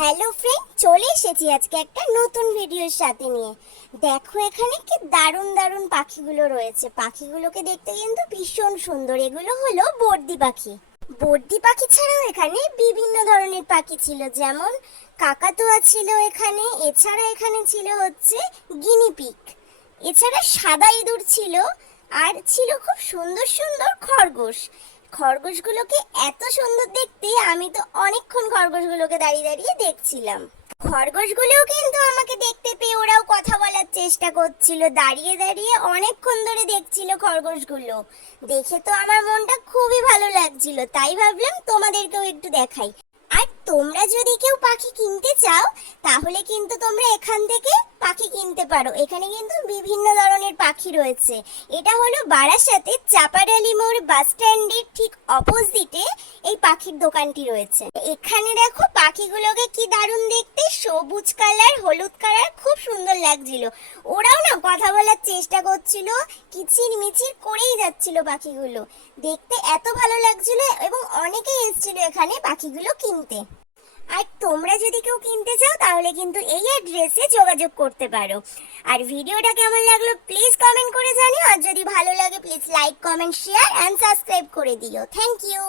Hello friend চলে এসেছি আজকে একটা নতুন ভিডিওর সাথে নিয়ে। দেখো এখানে কি দারুণ দারুণ পাখিগুলো রয়েছে। পাখিগুলোকে দেখতে কিন্তু ভীষণ সুন্দর। এগুলো হলো বর্দি পাখি। বর্দি পাখি ছাড়াও এখানে বিভিন্ন ধরনের পাখি ছিল। যেমন কাকাতুয়া ছিল এখানে, এছাড়া এখানে ছিল হচ্ছে গিনিপিক এছাড়া সাদা ইঁদুর ছিল, আর ছিল খুব সুন্দর সুন্দর খরগোশ। খরগোশগুলোকে এত সুন্দর দেখতে, আমি তো অনেকক্ষণ খরগোশগুলোকে দাঁড়িয়ে দাঁড়িয়ে দেখছিলাম। খরগোশগুলোও কিন্তু আমাকে দেখতে পেয়ে ওরাও কথা বলার চেষ্টা করছিল, দাঁড়িয়ে দাঁড়িয়ে অনেকক্ষণ ধরে দেখছিল খরগোশগুলো। দেখে তো আমার মনটা খুবই ভালো লাগছিল, তাই ভাবলাম তোমাদেরকেও একটু দেখাই। আর তোমরা যদি কেউ পাখি কিনতে চাও, তাহলে কিন্তু তোমরা এখান থেকে পাখি কিনতে পারো। এখানে কিন্তু বিভিন্ন ধরনের পাখি রয়েছে। এটা হলো বারাসাতে চাপাডালি মোড় বাস স্ট্যান্ডের ঠিক অপোজিটে এই পাখির দোকানটি রয়েছে। এখানে দেখো পাখিগুলোকে কি দারুণ দেখতে। সবুজ কালার, হলুদ কালার, খুব সুন্দর লাগছিল। ওরাও না কথা বলার চেষ্টা করছিল, কিচির মিচির করেই যাচ্ছিল পাখিগুলো। দেখতে এত ভালো লাগছিল এবং অনেকেই এসেছিল এখানে পাখিগুলো কিনতে। আর তোমরা যদি কেউ কিনতে চাও, তাহলে কিন্তু এই অ্যাড্রেসে যোগাযোগ করতে পারো। আর ভিডিওটা কেমন লাগল প্লিজ কমেন্ট করে জানিও। আর যদি ভালো লাগে please like comment share and subscribe করে দিও। Thank you